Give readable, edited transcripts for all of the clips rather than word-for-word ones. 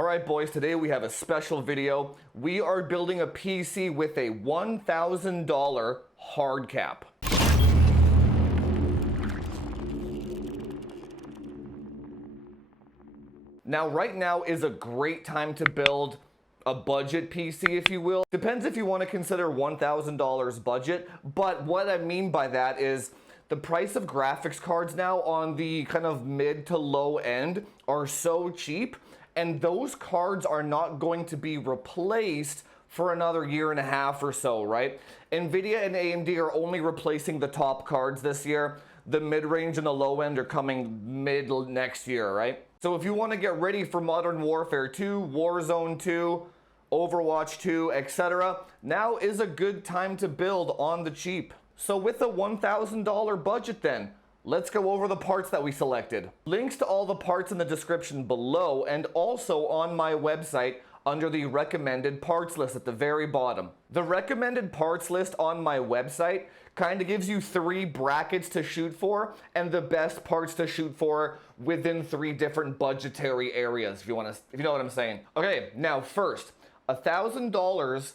Alright boys, today we have a special video. We are building a PC with a $1,000 hard cap. Now right now is a great time to build a budget PC, if you will. Depends if you want to consider $1,000 budget, but what I mean by that is the price of graphics cards now on the kind of mid to low end are so cheap, and those cards are not going to be replaced for another year and a half or so, right? Nvidia and AMD are only replacing the top cards this year. The mid-range and the low end are coming mid next year, right? So if you want to get ready for Modern Warfare 2, Warzone 2, Overwatch 2, etc., now is a good time to build on the cheap. So with a $1,000 budget then, let's go over the parts that we selected. Links to all the parts in the description below and also on my website under the recommended parts list at the very bottom. The recommended parts list on my website kind of gives you 3 brackets to shoot for and the best parts to shoot for within 3 different budgetary areas, if you know what I'm saying. Okay, now first, $1,000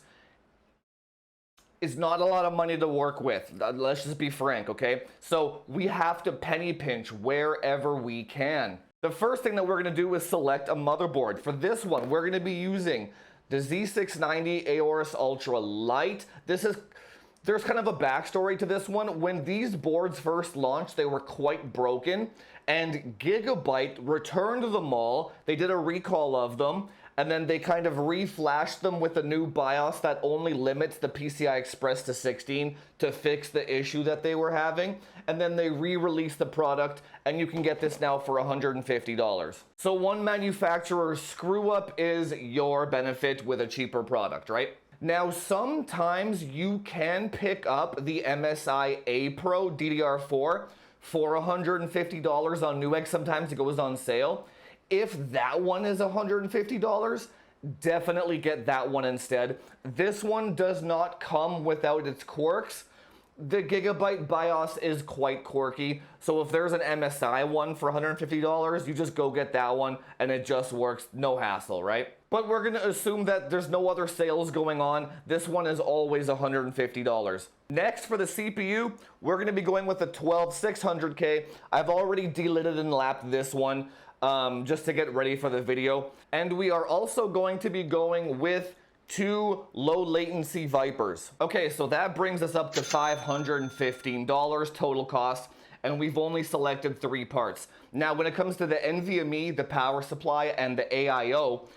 is not a lot of money to work with. Let's just be frank, okay? So we have to penny pinch wherever we can. The first thing that we're gonna do is select a motherboard. For this one, we're gonna be using the Z690 Aorus Ultra Lite. There's kind of a backstory to this one. When these boards first launched, they were quite broken, and Gigabyte returned them all. They did a recall of them, and then they kind of reflashed them with a new BIOS that only limits the PCI Express to 16 to fix the issue that they were having. And then they re-released the product, and you can get this now for $150. So one manufacturer's screw up is your benefit with a cheaper product, right? Now, sometimes you can pick up the MSI A Pro DDR4 for $150 on Newegg. Sometimes it goes on sale. If that one is $150, definitely get that one instead. This one does not come without its quirks. The Gigabyte BIOS is quite quirky, so if there's an MSI one for $150, you just go get that one and it just works, no hassle, right? But we're gonna assume that there's no other sales going on. This one is always $150. Next, for the CPU, we're gonna be going with the 12600K. I've already delidded and lapped this one just to get ready for the video. And we are also going to be going with 2 low latency Vipers. Okay, so that brings us up to $515 total cost, and we've only selected 3 parts. Now, when it comes to the NVMe, the power supply, and the AIO,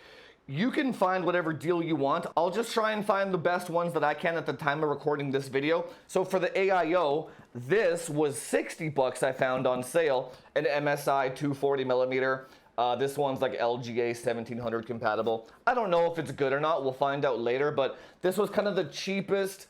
you can find whatever deal you want. I'll just try and find the best ones that I can at the time of recording this video. So for the AIO, this was 60 bucks I found on sale, an MSI 240mm. This one's like LGA 1700 compatible. I don't know if it's good or not, we'll find out later, but this was kind of the cheapest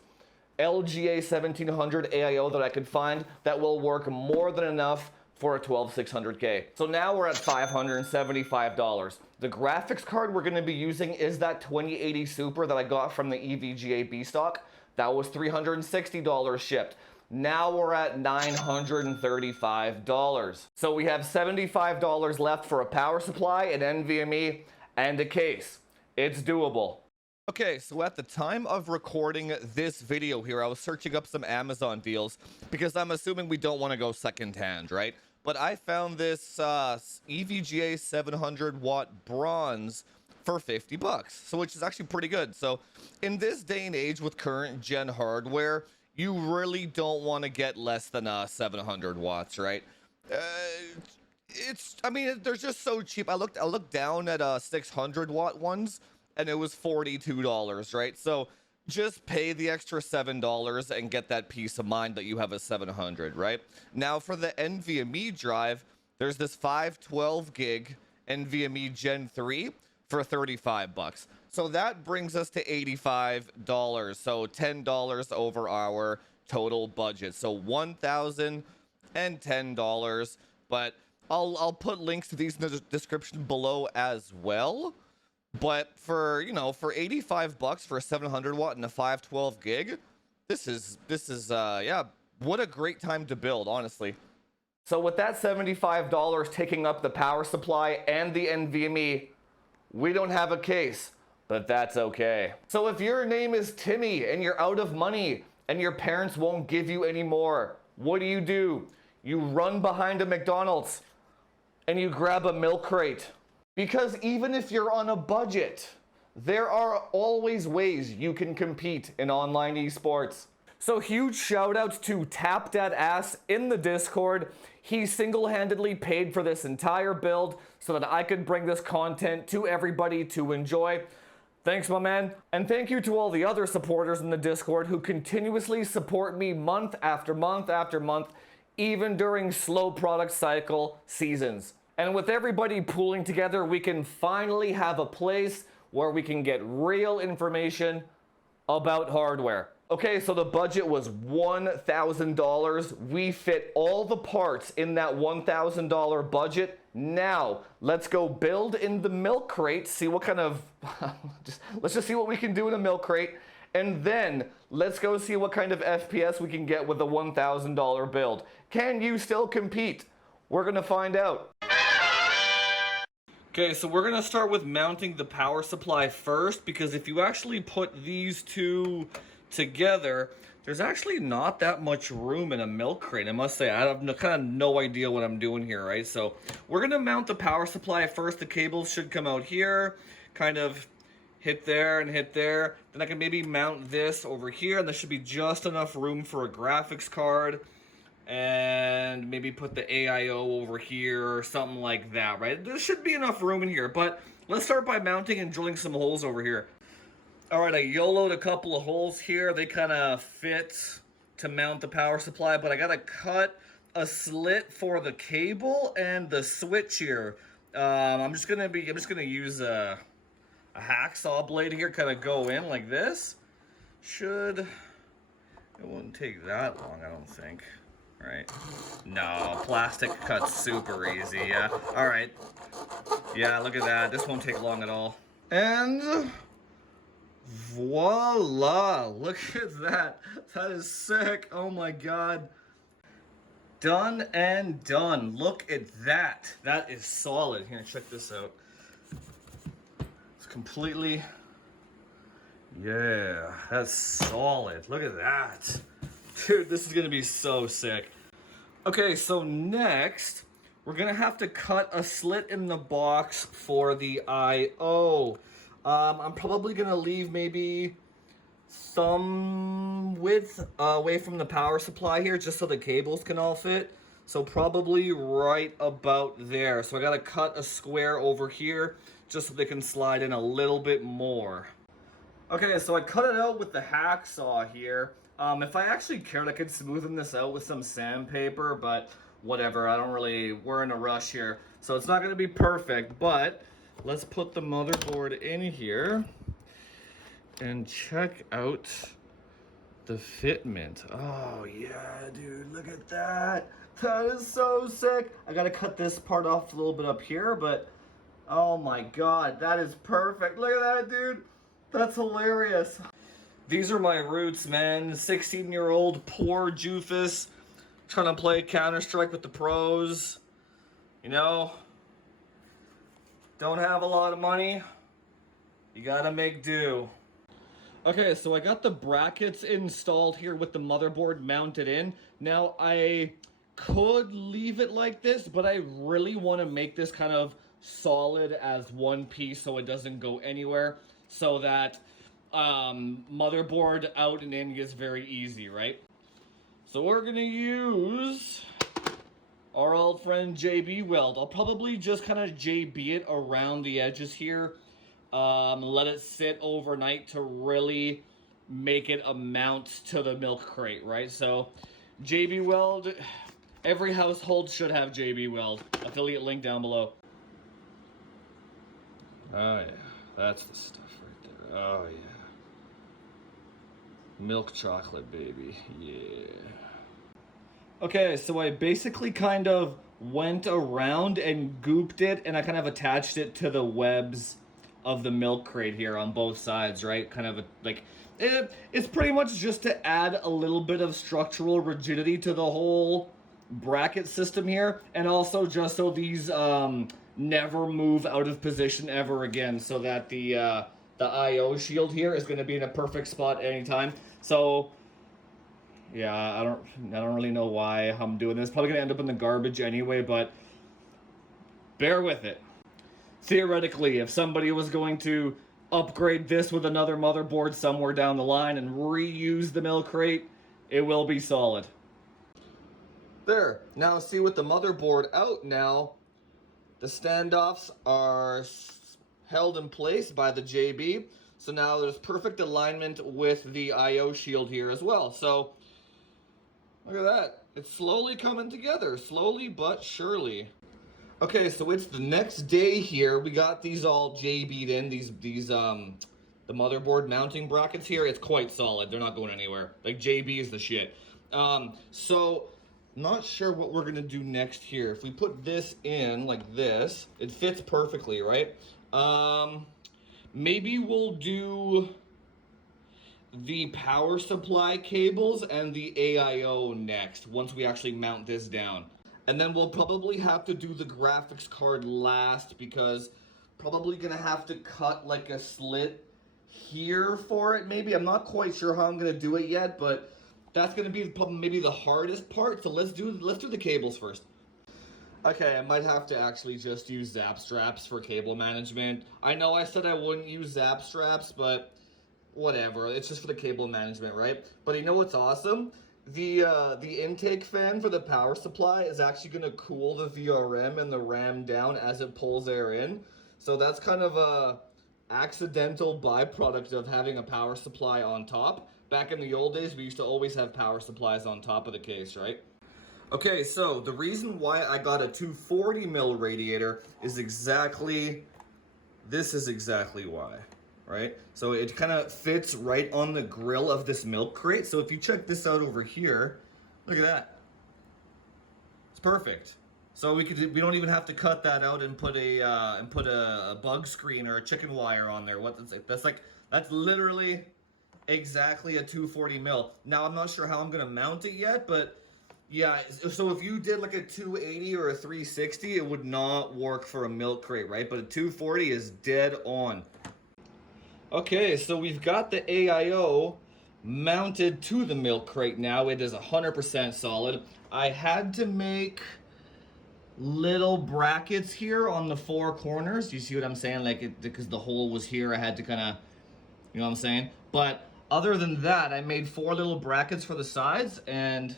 LGA 1700 AIO that I could find that will work more than enough for a 12600K. So now we're at $575. The graphics card we're gonna be using is that 2080 Super that I got from the EVGA B stock. That was $360 shipped. Now we're at $935. So we have $75 left for a power supply, an NVMe, and a case. It's doable. Okay, so at the time of recording this video here, I was searching up some Amazon deals because I'm assuming we don't want to go secondhand, right? But I found this EVGA 700 watt bronze for 50 bucks, so which is actually pretty good. So in this day and age with current gen hardware, you really don't want to get less than 700 watts, right? I mean, they're just so cheap. I looked down at 600 watt ones, and it was $42, right? So just pay the extra $7 and get that peace of mind that you have a 700, right? Now for the NVMe drive, there's this 512 gig NVMe Gen 3 for 35 bucks. So that brings us to $85, so $10 over our total budget. So $1,010, but I'll put links to these in the description below as well. But for, you know, for 85 bucks for a 700 watt and a 512 gig, this is yeah, what a great time to build, honestly. So with that $75 taking up the power supply and the NVMe, We don't have a case, but that's okay. So if your name is Timmy and you're out of money and your parents won't give you any more, what do? You run behind a McDonald's and you grab a milk crate. Because even if you're on a budget, there are always ways you can compete in online esports. So huge shout outs to Tap That Ass in the Discord. He single-handedly paid for this entire build so that I could bring this content to everybody to enjoy. Thanks, my man. And thank you to all the other supporters in the Discord who continuously support me month after month after month, even during slow product cycle seasons. And with everybody pooling together, we can finally have a place where we can get real information about hardware. Okay, so the budget was $1,000. We fit all the parts in that $1,000 budget. Now, let's go build in the milk crate, see what kind of, let's just see what we can do in a milk crate. And then let's go see what kind of FPS we can get with a $1,000 build. Can you still compete? We're gonna find out. Okay, so we're gonna start with mounting the power supply first, because if you actually put these two together, there's actually not that much room in a milk crate. I must say, I have kind of no idea what I'm doing here, right? So we're gonna mount the power supply first. The cables should come out here, kind of hit there and hit there. Then I can maybe mount this over here, and there should be just enough room for a graphics card. And maybe put the AIO over here or something like that, right? There should be enough room in here, but let's start by mounting and drilling some holes over here. All right, I YOLO'd a couple of holes here. They kind of fit to mount the power supply, but I gotta cut a slit for the cable and the switch here. I'm just gonna use a hacksaw blade here, kind of go in like this. It won't take that long, I don't think. Right? No, plastic cuts super easy, yeah. Alright. Yeah, look at that. This won't take long at all. And voila! Look at that. That is sick. Oh my god. Done and done. Look at that. That is solid. Here, check this out. It's completely... Yeah, that's solid. Look at that. Dude, this is gonna be so sick. Okay, so next, we're gonna have to cut a slit in the box for the I/O. I'm probably gonna leave maybe some width away from the power supply here, just so the cables can all fit. So probably right about there. So I gotta cut a square over here, just so they can slide in a little bit more. Okay, so I cut it out with the hacksaw here. If I actually cared, I could smoothen this out with some sandpaper, but whatever, we're in a rush here. So it's not gonna be perfect, but let's put the motherboard in here and check out the fitment. Oh yeah, dude, look at that. That is so sick. I gotta cut this part off a little bit up here, but oh my god, that is perfect. Look at that, dude. That's hilarious. These are my roots, man. 16-year-old poor Jufus trying to play Counter-Strike with the pros. You know, don't have a lot of money. You gotta make do. Okay, so I got the brackets installed here with the motherboard mounted in. Now, I could leave it like this, but I really want to make this kind of solid as one piece so it doesn't go anywhere, so that motherboard out and in is very easy, right? So we're gonna use our old friend JB Weld. I'll probably just kind of JB it around the edges here, let it sit overnight to really make it a mount to the milk crate, right? So JB Weld, every household should have JB Weld. Affiliate link down below. Oh yeah, that's the stuff right there. Oh yeah. Milk chocolate, baby. Yeah. Okay, so I basically kind of went around and gooped it, and I kind of attached it to the webs of the milk crate here on both sides, right? Kind of it's pretty much just to add a little bit of structural rigidity to the whole bracket system here, and also just so these never move out of position ever again, so that the IO shield here is going to be in a perfect spot anytime. So yeah, I don't really know why I'm doing this. Probably gonna end up in the garbage anyway, but bear with it. Theoretically, if somebody was going to upgrade this with another motherboard somewhere down the line and reuse the milk crate, it will be solid. There. Now see, with the motherboard out now, the standoffs are held in place by the JB. So now there's perfect alignment with the IO shield here as well. So look at that. It's slowly coming together, slowly but surely. Okay, so it's the next day here. We got these all JB'd in, the motherboard mounting brackets here. It's quite solid. They're not going anywhere. Like, JB is the shit. So not sure what we're gonna do next here. If we put this in like this, it fits perfectly, right? Maybe we'll do the power supply cables and the AIO next, once we actually mount this down. And then we'll probably have to do the graphics card last, because probably gonna have to cut like a slit here for it maybe. I'm not quite sure how I'm gonna do it yet, but that's gonna be maybe the hardest part. So let's do the cables first. Okay, I might have to actually just use zap straps for cable management. I know I said I wouldn't use zap straps, but whatever. It's just for the cable management, right? But you know what's awesome? The intake fan for the power supply is actually going to cool the VRM and the RAM down as it pulls air in. So that's kind of a accidental byproduct of having a power supply on top. Back in the old days, we used to always have power supplies on top of the case, right? Okay, so the reason why I got a 240 mil radiator is exactly why. Right? So it kind of fits right on the grill of this milk crate. So if you check this out over here, look at that. It's perfect. So we don't even have to cut that out and put a bug screen or a chicken wire on there. That's literally exactly a 240 mil. Now I'm not sure how I'm gonna mount it yet, but yeah. So if you did like a 280 or a 360, it would not work for a milk crate, right? But a 240 is dead on. Okay, so we've got the AIO mounted to the milk crate now. It is 100% solid. I had to make little brackets here on the four corners. You see what I'm saying? Like, because the hole was here, I had to kind of, you know what I'm saying? But other than that, I made 4 little brackets for the sides, and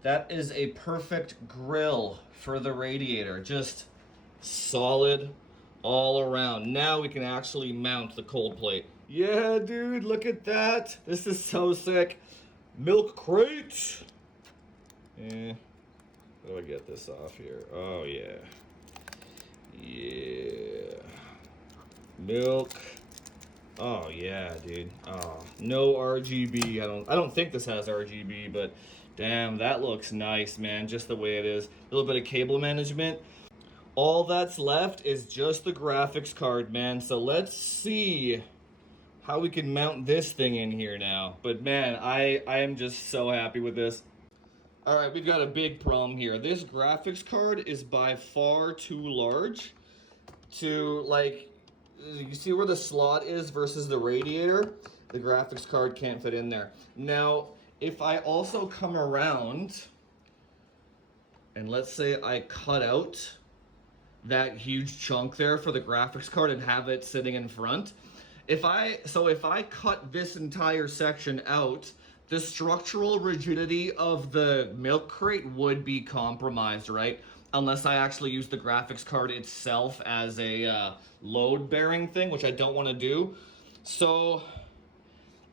that is a perfect grill for the radiator. Just solid all around. Now we can actually mount the cold plate. Yeah, dude, look at that. This is so sick. Milk crate. How do I get this off here? Oh, yeah. Yeah. Milk. Oh, yeah, dude. Oh, no RGB. I don't think this has RGB, but damn, that looks nice, man. Just the way it is. A little bit of cable management. All that's left is just the graphics card, man. So let's see how we can mount this thing in here now. But man, I am just so happy with this. All right, we've got a big problem here. This graphics card is by far too large to, like, you see where the slot is versus the radiator? The graphics card can't fit in there. Now, if I also come around and let's say I cut out that huge chunk there for the graphics card and have it sitting in front. If I cut this entire section out, the structural rigidity of the milk crate would be compromised, right? Unless I actually use the graphics card itself as a load-bearing thing, which I don't want to do. So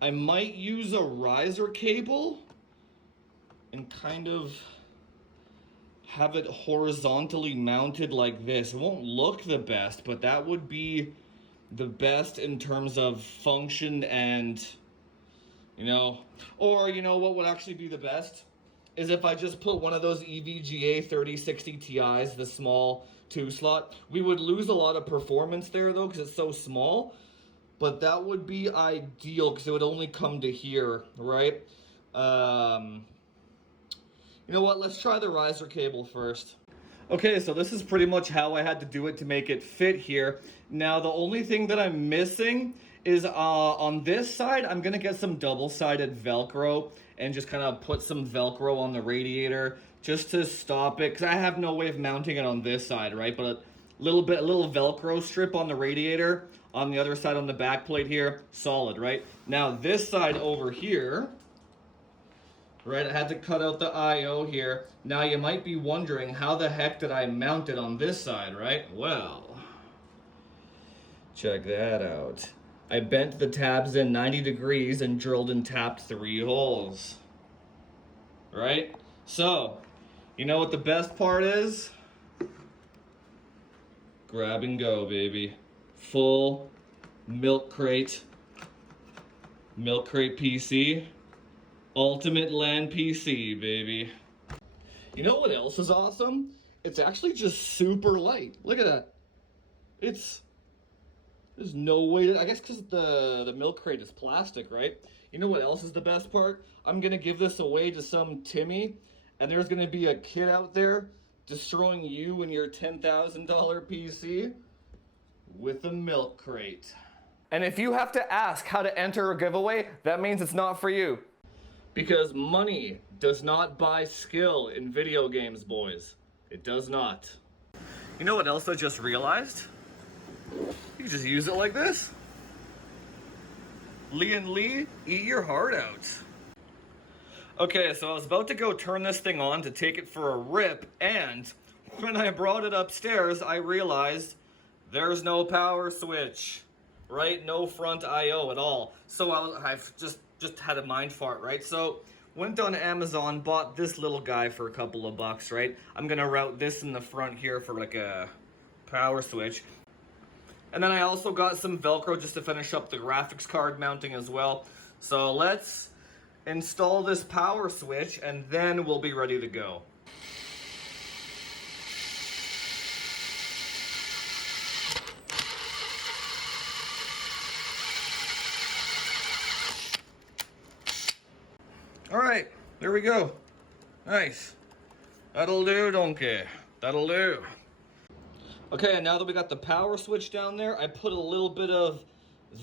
I might use a riser cable and kind of have it horizontally mounted like this. It won't look the best, but that would be the best in terms of function and, you know, or you know what would actually be the best is if I just put one of those EVGA 3060 Ti's, the small 2-slot. We would lose a lot of performance there though, because it's so small, but that would be ideal because it would only come to here, right? You know what, let's try the riser cable first. Okay, so this is pretty much how I had to do it to make it fit here. Now, the only thing that I'm missing is on this side, I'm gonna get some double-sided Velcro and just kind of put some Velcro on the radiator just to stop it, because I have no way of mounting it on this side, right? But a little Velcro strip on the radiator, on the other side on the back plate here, solid, right? Now, this side over here, right, I had to cut out the I/O here. Now you might be wondering, how the heck did I mount it on this side, right? Well, check that out. I bent the tabs in 90 degrees and drilled and tapped 3 holes. Right? So, you know what the best part is? Grab and go, baby. Full milk crate PC. Ultimate LAN PC, baby. You know what else is awesome? It's actually just super light. Look at that. There's no way, I guess because the milk crate is plastic, right? You know what else is the best part? I'm gonna give this away to some Timmy, and there's gonna be a kid out there destroying you and your $10,000 PC with a milk crate. And if you have to ask how to enter a giveaway, that means it's not for you. Because money does not buy skill in video games, boys. It does not. You know what else I just realized? You can just use it like this. Lee and Lee, eat your heart out. Okay, so I was about to go turn this thing on to take it for a rip, and when I brought it upstairs, I realized there's no power switch, right? No front I/O at all. So I've just had a mind fart, right? So went on Amazon, bought this little guy for a couple of bucks, right? I'm gonna route this in the front here for like a power switch. And then I also got some Velcro just to finish up the graphics card mounting as well. So let's install this power switch and then we'll be ready to go. All right, there we go. Nice. That'll do, donkey. That'll do. Okay, and now that we got the power switch down there, I put a little bit of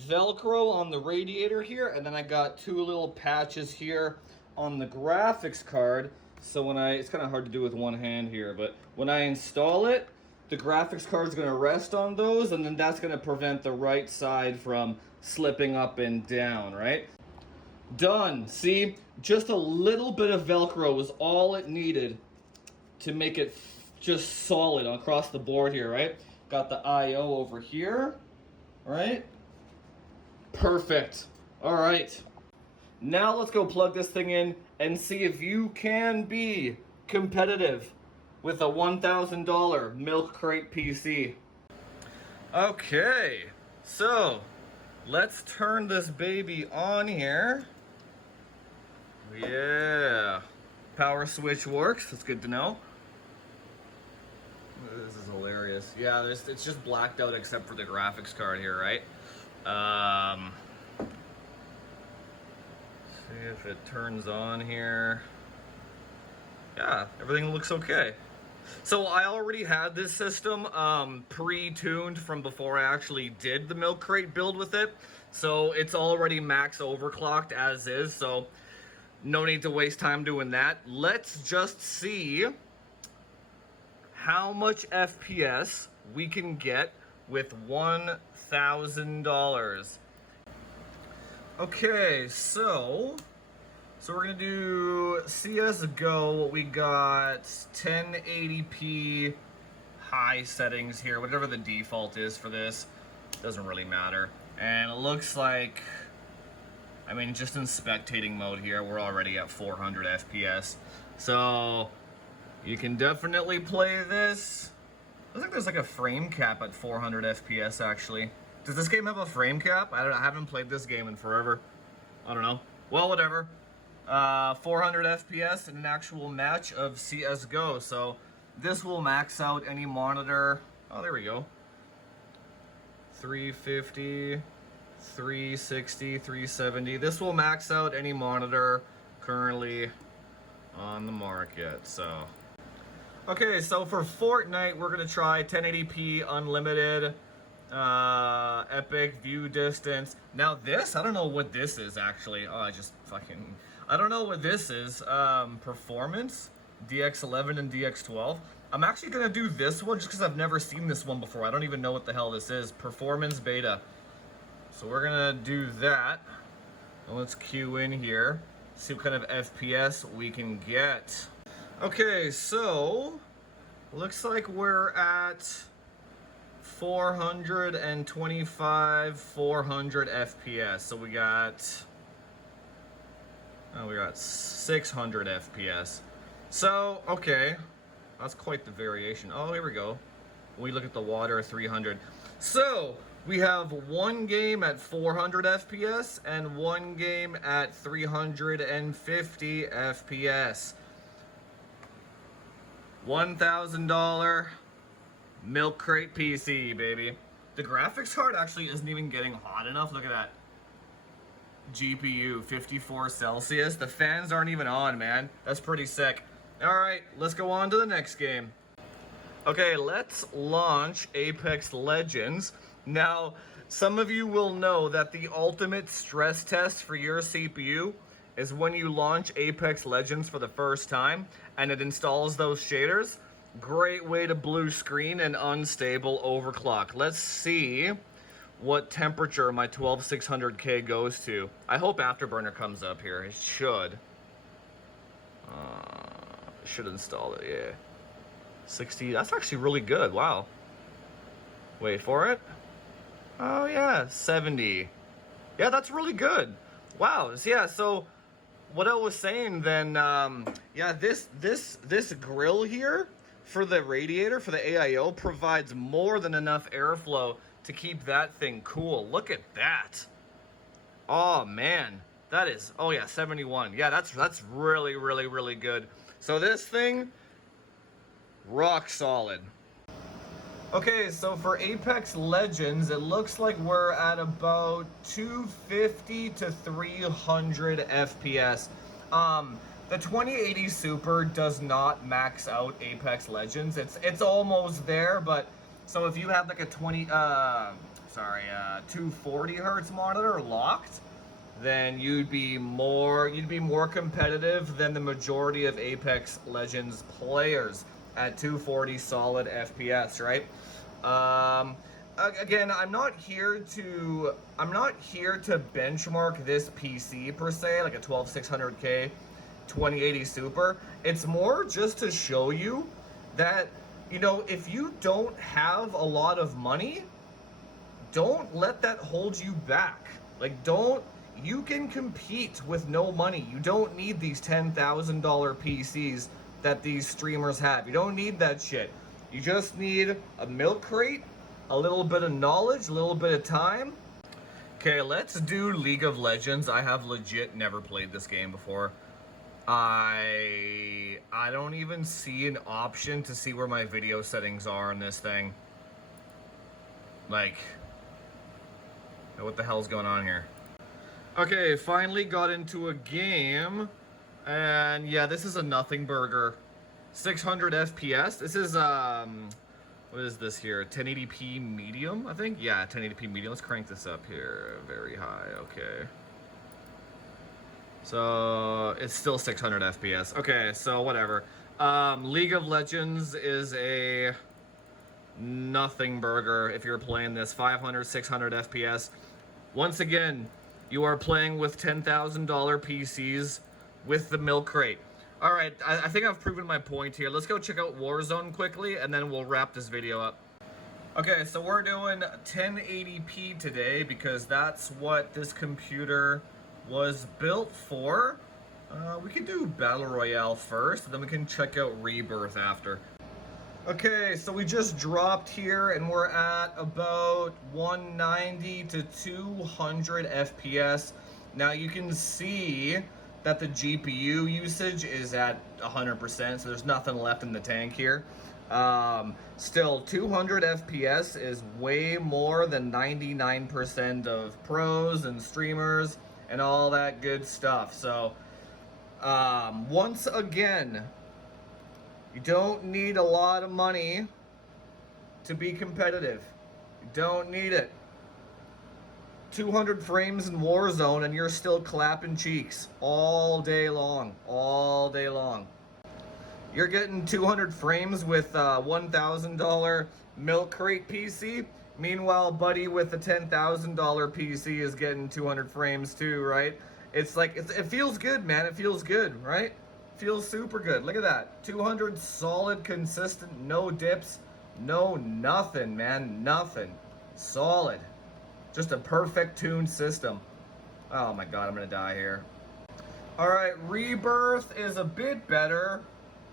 Velcro on the radiator here, and then I got 2 little patches here on the graphics card. So when it's kind of hard to do with one hand here, but when I install it, the graphics card is going to rest on those, and then that's going to prevent the right side from slipping up and down, right? Done. See, just a little bit of Velcro was all it needed to make it just solid across the board here, right? Got the I/O over here, right? Perfect. All right. Now let's go plug this thing in and see if you can be competitive with a $1,000 milk crate PC. Okay, so let's turn this baby on here. Yeah, power switch works. That's good to know. This is hilarious. Yeah, it's just blacked out except for the graphics card here, right? See if it turns on here. Yeah, everything looks okay. So I already had this system pre-tuned from before I actually did the milk crate build with it. So it's already max overclocked as is, so no need to waste time doing that. Let's just see how much FPS we can get with $1,000. Okay, so we're gonna do CSGO. We got 1080p high settings here, whatever the default is for this, doesn't really matter. And it looks like, I mean, just in spectating mode here, we're already at 400 FPS. So you can definitely play this. I think there's like a frame cap at 400 FPS actually. Does this game have a frame cap? I haven't played this game in forever. I don't know. Well, whatever. 400 FPS in an actual match of CSGO. So this will max out any monitor. Oh, there we go. 350, 360, 370. This will max out any monitor currently on the market. So Okay, so for Fortnite, we're gonna try 1080p unlimited, epic view distance. Now this, I don't know what this is actually. Oh, I don't know what this is. Performance, DX11 and DX12. I'm actually gonna do this one just because I've never seen this one before. I don't even know what the hell this is. Performance beta. So we're gonna do that. And let's queue in here. See what kind of FPS we can get. Okay, so looks like we're at 425, 400 FPS. So we got 600 FPS. So, okay, that's quite the variation. Oh, here we go. We look at the water, 300. So we have one game at 400 FPS and one game at 350 FPS. $1,000 milk crate PC, baby. The graphics card actually isn't even getting hot enough. Look at that. GPU, 54 Celsius. The fans aren't even on, man. That's pretty sick. All right, let's go on to the next game. Okay, let's launch Apex Legends. Now, some of you will know that the ultimate stress test for your CPU is when you launch Apex Legends for the first time and it installs those shaders. Great way to blue screen and unstable overclock. Let's see what temperature my 12600K goes to. I hope Afterburner comes up here. It should. Should install it, yeah. 60, that's actually really good, wow. Wait for it. Oh yeah, 70. Yeah, that's really good. Wow, yeah, so what I was saying then, yeah, this grill here for the radiator, for the AIO, provides more than enough airflow to keep that thing cool. Look at that. Oh man, that is, oh yeah, 71. Yeah, that's really, really, really good. So this thing, rock solid. Okay, so for Apex Legends, it looks like we're at about 250 to 300 FPS. The 2080 Super does not max out Apex Legends. It's almost there, but so if you have like a 240 hertz monitor locked, then you'd be more competitive than the majority of Apex Legends players at 240 solid FPS, right? Again, I'm not here to benchmark this PC per se, like a 12600K 2080 Super. It's more just to show you that, you know, if you don't have a lot of money, don't let that hold you back. Like, you can compete with no money. You don't need these $10,000 PCs that these streamers have. You don't need that shit. You just need a milk crate, a little bit of knowledge, a little bit of time. Okay, let's do League of Legends. I have legit never played this game before. I don't even see an option to see where my video settings are in this thing. Like, what the hell's going on here? Okay, finally got into a game. And yeah, this is a nothing burger. 600 FPS. This is, what is this here? 1080p medium, I think? Yeah, 1080p medium. Let's crank this up here. Very high, okay. So, it's still 600 FPS. Okay, so whatever. League of Legends is a nothing burger if you're playing this. 500, 600 FPS. Once again, you are playing with $10,000 PCs with the milk crate. All right, I think I've proven my point here. Let's go check out Warzone quickly, and then we'll wrap this video up. Okay, so we're doing 1080p today because that's what this computer was built for. We could do Battle Royale first, and then we can check out Rebirth after. Okay, so we just dropped here, and we're at about 190 to 200 FPS. Now you can see that the GPU usage is at 100%, so there's nothing left in the tank here. Still, 200 FPS is way more than 99% of pros and streamers and all that good stuff. So, once again, You don't need a lot of money to be competitive. You don't need it. 200 frames in Warzone and you're still clapping cheeks all day long. All day long. You're getting 200 frames with a $1,000 Milk Crate PC. Meanwhile, buddy with a $10,000 PC is getting 200 frames too, right? It's like, it feels good, man. It feels good, right? Feels super good. Look at that. 200 solid, consistent, no dips, no nothing, man. Nothing. Solid. Just a perfect tuned system. Oh my god, I'm gonna die here. Alright, Rebirth is a bit better.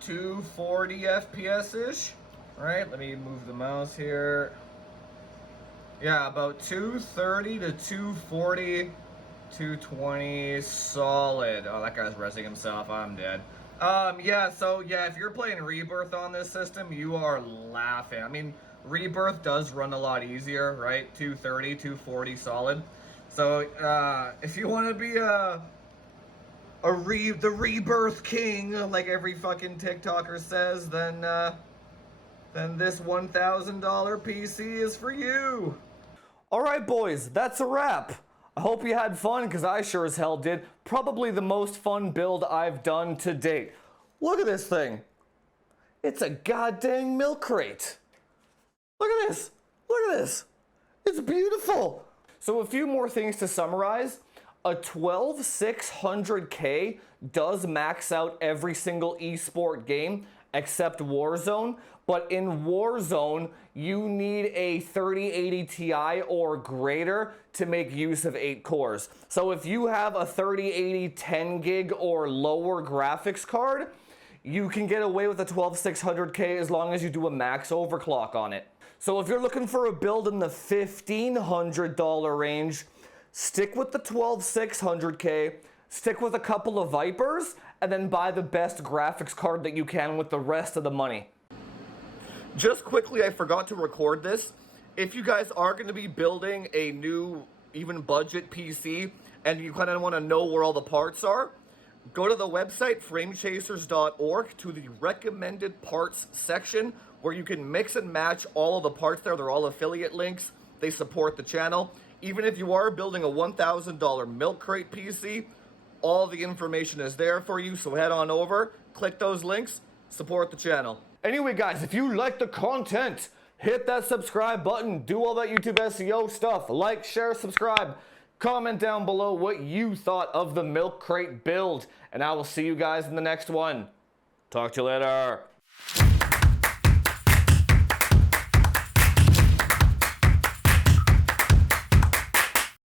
240 FPS-ish. Right, let me move the mouse here. Yeah, about 230 to 240, 220, solid. Oh, that guy's resing himself. I'm dead. Yeah, so yeah, if you're playing Rebirth on this system, you are laughing. I mean, Rebirth does run a lot easier, right? 230, 240 solid. So, if you want to be the Rebirth king, like every fucking TikToker says, then this $1,000 PC is for you. Alright boys, that's a wrap. I hope you had fun, because I sure as hell did. Probably the most fun build I've done to date. Look at this thing. It's a goddamn milk crate. Look at this. Look at this. It's beautiful. So a few more things to summarize. A 12600K does max out every single esport game except Warzone, but in Warzone, you need a 3080 Ti or greater to make use of 8 cores. So if you have a 3080 10 gig or lower graphics card, you can get away with a 12600K as long as you do a max overclock on it. So if you're looking for a build in the $1,500 range, stick with the 12600K, stick with a couple of Vipers, and then buy the best graphics card that you can with the rest of the money. Just quickly, I forgot to record this. If you guys are going to be building a new, even budget PC, and you kind of want to know where all the parts are, go to the website, framechasers.org, to the recommended parts section, where you can mix and match all of the parts there. They're all affiliate links. They support the channel. Even if you are building a $1,000 Milk Crate PC, all the information is there for you, so head on over, click those links, support the channel. Anyway guys, if you like the content, hit that subscribe button, do all that YouTube SEO stuff, like, share, subscribe, comment down below what you thought of the Milk Crate build, and I will see you guys in the next one. Talk to you later.